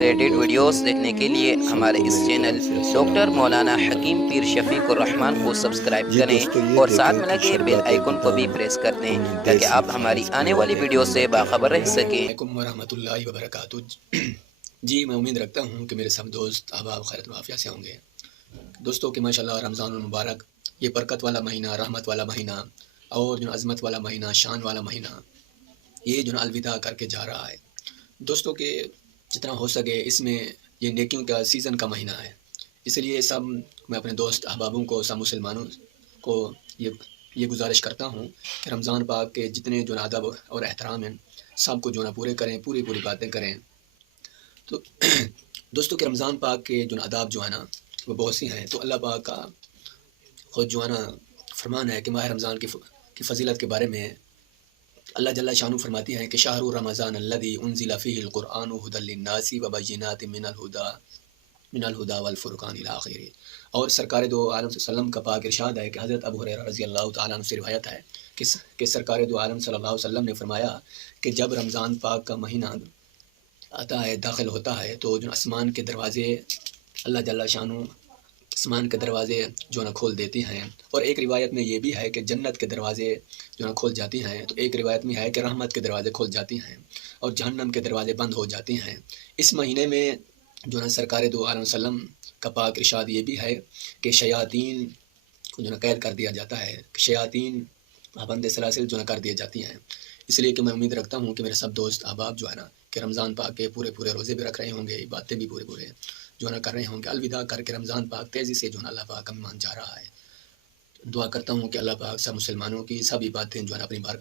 Related videos دیکھنے کے لیے ہمارے اس چینل ڈاکٹر مولانا حکیم پیر شفیق الرحمان کو سبسکرائب کریں اور ساتھ میں لگے بیل آئیکن کو بھی پریس کر دیں تاکہ آپ ہماری آنے والی ویڈیو سے باخبر رہ سکیں۔ السلام علیکم ورحمۃ اللہ وبرکاتہ۔ جی میں امید رکھتا ہوں کہ میرے سب دوست احباب خیرت و عافیہ سے ہوں گے۔ دوستوں کہ ماشاءاللہ رمضان المبارک یہ برکت والا مہینہ، رحمت والا مہینہ اور عظمت والا مہینہ، شان والا مہینہ یہ الوداع کر کے جا رہا ہے۔ دوستوں کہ جتنا ہو سکے اس میں یہ نیکیوں کا سیزن کا مہینہ ہے، اس لیے سب میں اپنے دوست احبابوں کو، سب مسلمانوں کو یہ گزارش کرتا ہوں کہ رمضان پاک کے جتنے ادب اور احترام ہیں سب کو پورے کریں، پوری باتیں کریں۔ تو دوستوں کہ رمضان پاک کے آداب نا وہ بہت سی ہیں۔ تو اللہ پاک کا خود فرمان ہے کہ ماہ رمضان کی فضیلت کے بارے میں اللہ جل شانہ فرماتی ہیں کہ شہر رمضان الذی انزل فیہ القرآن ھدی للناس وبینات من الہدی والفرقان الی آخرہ۔ اور سرکار دو عالم صلی اللہ علیہ وسلم کا پاک ارشاد ہے کہ حضرت ابو ہریرہ رضی اللہ تعالیٰ عنہ سے روایت ہے کہ سرکار دو عالم صلی اللہ علیہ وسلم نے فرمایا کہ جب رمضان پاک کا مہینہ آتا ہے، داخل ہوتا ہے تو آسمان کے دروازے اللہ جل شانہ آسمان کے دروازے کھول دیتی ہیں، اور ایک روایت میں یہ بھی ہے کہ جنت کے دروازے کھول جاتی ہیں، تو ایک روایت میں ہے کہ رحمت کے دروازے کھول جاتی ہیں اور جہنم کے دروازے بند ہو جاتی ہیں۔ اس مہینے میں سرکار دو عالم وسلم کا پاک ارشاد یہ بھی ہے کہ شیاطین کو قید کر دیا جاتا ہے، شیاطین پابند سلاسل کر دی جاتی ہیں۔ اس لیے کہ میں امید رکھتا ہوں کہ میرے سب دوست احباب کہ رمضان پاک کے پورے روزے بھی رکھ رہے ہوں گے، باتیں بھی پورے کر رہے ہوں گے۔ الوداع کر کے رمضان پاک تیزی سے اللہ پاک کا مہمان جا رہا ہے۔ دعا کرتا ہوں کہ اللہ پاک سب مسلمانوں کی سب باتیں اپنی بارگاہ